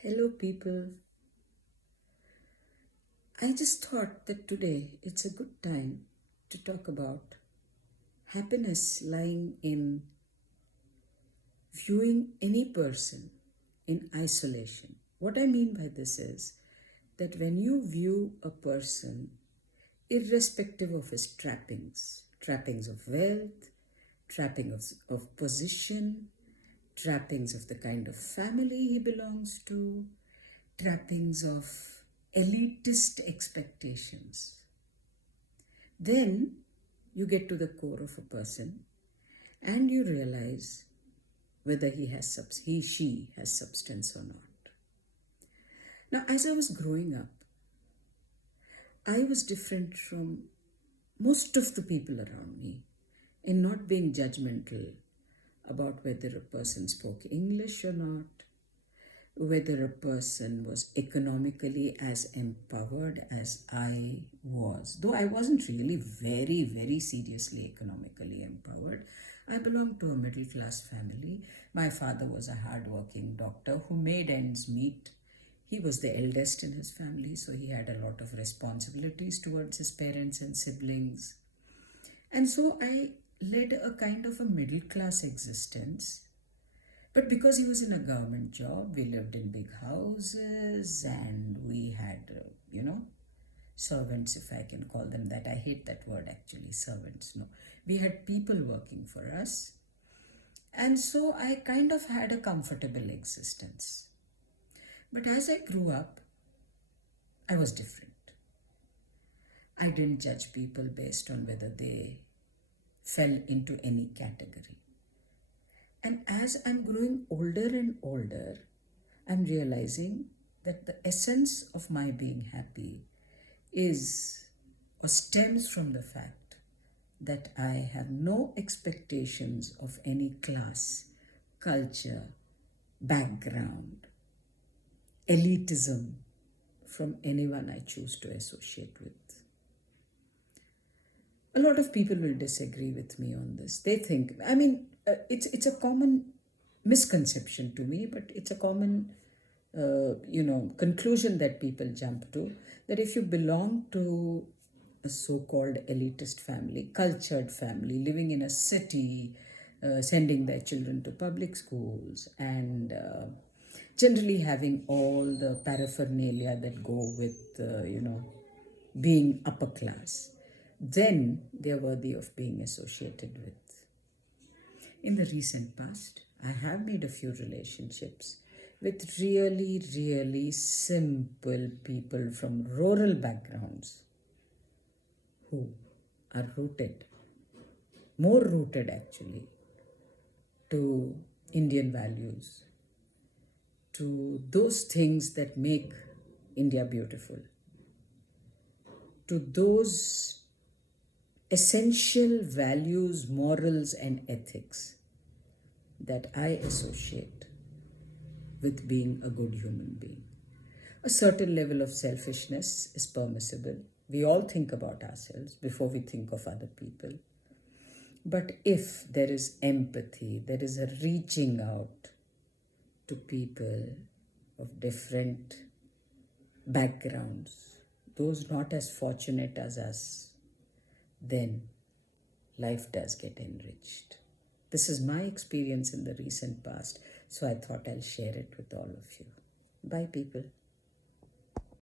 Hello, people. I just thought that today it's a good time to talk about happiness lying in viewing any person in isolation. What I mean by this is that when you view a person, irrespective of his trappings of wealth, trappings of position, trappings of the kind of family he belongs to, trappings of elitist expectations. Then you get to the core of a person and you realize whether she has substance or not. Now, as I was growing up, I was different from most of the people around me in not being judgmental about whether a person spoke English or not, whether a person was economically as empowered as I was. Though I wasn't really very, very seriously economically empowered. I belonged to a middle class family. My father was a hardworking doctor who made ends meet. He was the eldest in his family, so he had a lot of responsibilities towards his parents and siblings. And so I led a kind of a middle class existence. But because he was in a government job, we lived in big houses and we had, servants, if I can call them that. I hate that word actually, servants. No. We had people working for us. And so I kind of had a comfortable existence. But as I grew up, I was different. I didn't judge people based on whether they fell into any category. And as I'm growing older and older, I'm realizing that the essence of my being happy is or stems from the fact that I have no expectations of any class, culture, background, elitism from anyone I choose to associate with. A lot of people will disagree with me on this. They think, it's a common misconception to me, but it's a common, conclusion that people jump to, that if you belong to a so-called elitist family, cultured family, living in a city, sending their children to public schools, and generally having all the paraphernalia that go with, being upper class, then they're worthy of being associated with. In the recent past, I have made a few relationships with really, really simple people from rural backgrounds who are rooted, more rooted actually, to Indian values, to those things that make India beautiful, to those essential values, morals, and ethics that I associate with being a good human being. A certain level of selfishness is permissible. We all think about ourselves before we think of other people. But if there is empathy, there is a reaching out to people of different backgrounds, those not as fortunate as us, then life does get enriched. This is my experience in the recent past, so I thought I'll share it with all of you. Bye, people.